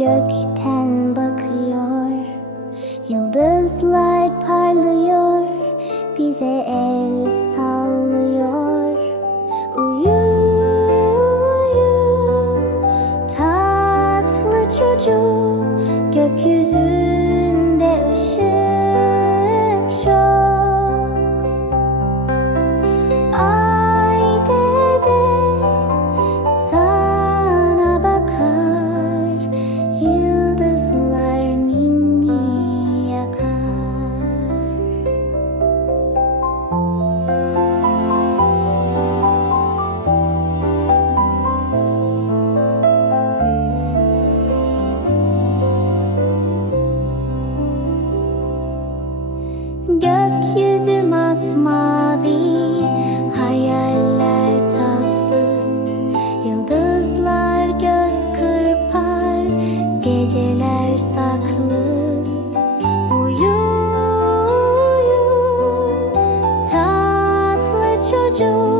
Gökten bakıyor. Yıldızlar parlıyor Bize el sallıyor. Uyu uyu Tatlı çocuk Gökyüzü Gökyüzü masmavi Hayaller tatlı. Yıldızlar göz kırpar Geceler saklı. Uyu uyu Tatlı çocuk.